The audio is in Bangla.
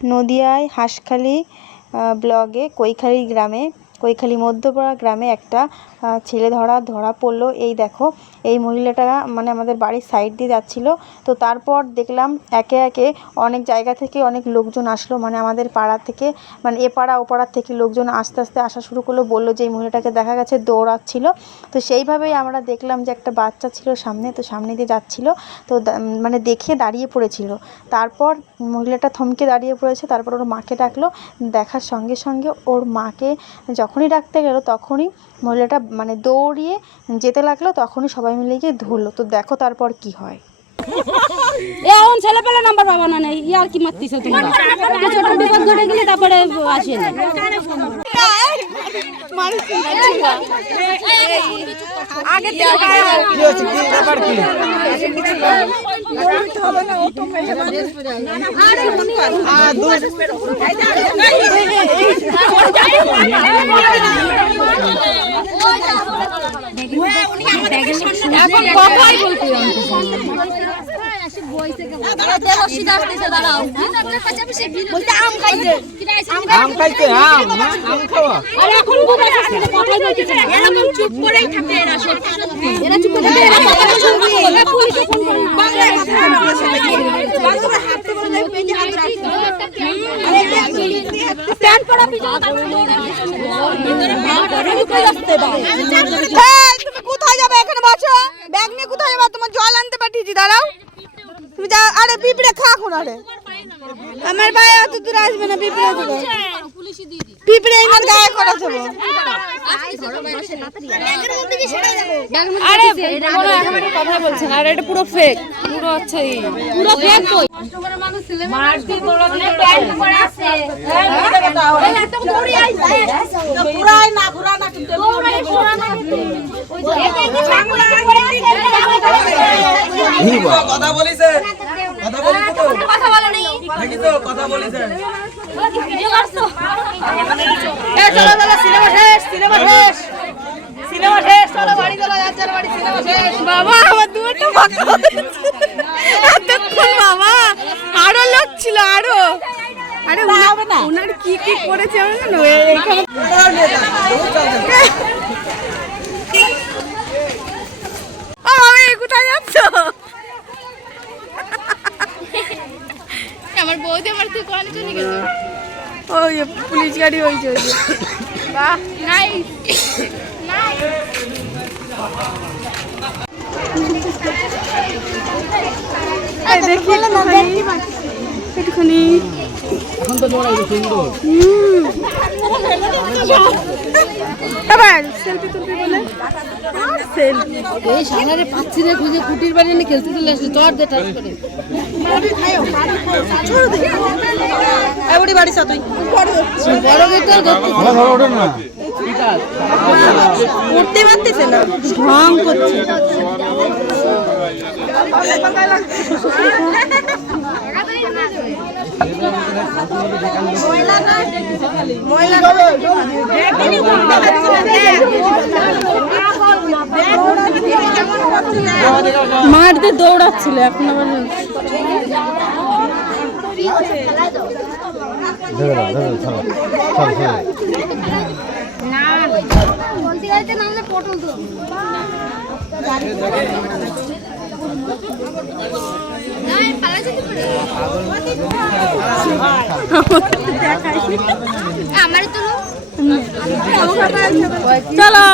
নদিয়ায় হাঁসখালি ব্লগে কৈখালি গ্রামে কৈখালি মধ্যপাড়া গ্রামে একটা ছেলে ধরা পড়লো। এই দেখো, এই মহিলাটা মানে আমাদের বাড়ির সাইড দিয়ে যাচ্ছিল। তো তারপর দেখলাম একে একে অনেক জায়গা থেকে অনেক লোকজন আসলো, মানে আমাদের পাড়া থেকে, মানে এ পাড়া ও পাড়ার থেকে লোকজন আস্তে আস্তে আসা শুরু করলো। বললো যে এই মহিলাটাকে দেখা গেছে দৌড়াচ্ছিল। তো সেইভাবেই আমরা দেখলাম যে একটা বাচ্চা ছিল সামনে, তো সামনে দিয়ে যাচ্ছিল, তো মানে দেখে দাঁড়িয়ে পড়েছিল। তারপর মহিলাটা থমকে দাঁড়িয়ে পড়েছে। তারপর ওর মাকে ডাকলো, দেখার সঙ্গে সঙ্গে ওর মাকে যখনই ডাকতে গেল তখনই মহিলাটা মানে দৌড়িয়ে যেতে লাগলো। তখনই সবাই মিলে গিয়ে ধরলো। তো দেখো তারপর কি হয়। এখন ছেলে পেলে নাম্বার পাবা না, নেই ইয়ার কি মারতিছো তোমরা? ছোট বিপদ ঘটে গেলে তারপরে আসে না। আগে থেকে কি হচ্ছে, কি ব্যাপার কি? হবে না, ও তো মেয়ে মানুষ। আরে এখন কথাই বলতে কোথায় যাবে? এখানে বসো, ব্যাগ নিয়ে কোথায় যাবে? তোমার জল আনতে পাঠিয়েছি, দাঁড়াও। তুমি যা। আরে পিঁপড়ে খা এখন। আরে আমার ভাই অত দূর আসবে না, পিঁপড়ে দেবো, পিঁপড়ে আমার গায়ে করে দেবো। আরে কথা বলছেন, আর এটা পুরো ফেক, পুরো হচ্ছে পুরো ফেক। কই মারতে তোরা প্যান্ট পরে আছে, একদম পুরি আইছে, পুরাই না ঘোরা না, কিন্তু পুরাই ঘোরা না, ওই যে এটা সামনে করে কথা বলিছে, কথা বলিছে তো, কথা বলো নাই নাকি? তো কথা বলিছে, ভিডিও করছো। এ চলো চলো, সিনেমা শেষ, সিনেমা শেষ, সিনেমা শেষ, চলো বাড়ি চলো, যার বাড়ি, সিনেমা শেষ। বাবা আমার দুটো ফাঁকা এতক্ষণ, বাবা আরো লোক ছিল, আরো। আরে ওনার কি কি করেছে আমি জানো। এইখানে কোথায় যাচ্ছ? আমার বউদি আমার থেকে কোয়ানে চলে গেল। ওই পুলিশ গাড়ি হইছে, ওই যে। বাহ, নাইস নাইস। এই দেখি একটুখানি, এখন তো লড়াই সুন্দর। সেলফি তুলবি বলে এই সামনে পাচ্ছি রে, খুঁজে কুটির বাড়ি নিয়ে খেলতে চলে আসছে। তোর দে টাচ করে বাড়ি সা, তুই বড় গেটে ওঠেন না, উঠতে পারতেছে না, ঢং করছে। মাঠে দৌড়াচ্ছিল, এখন আবার আমার তো চলো।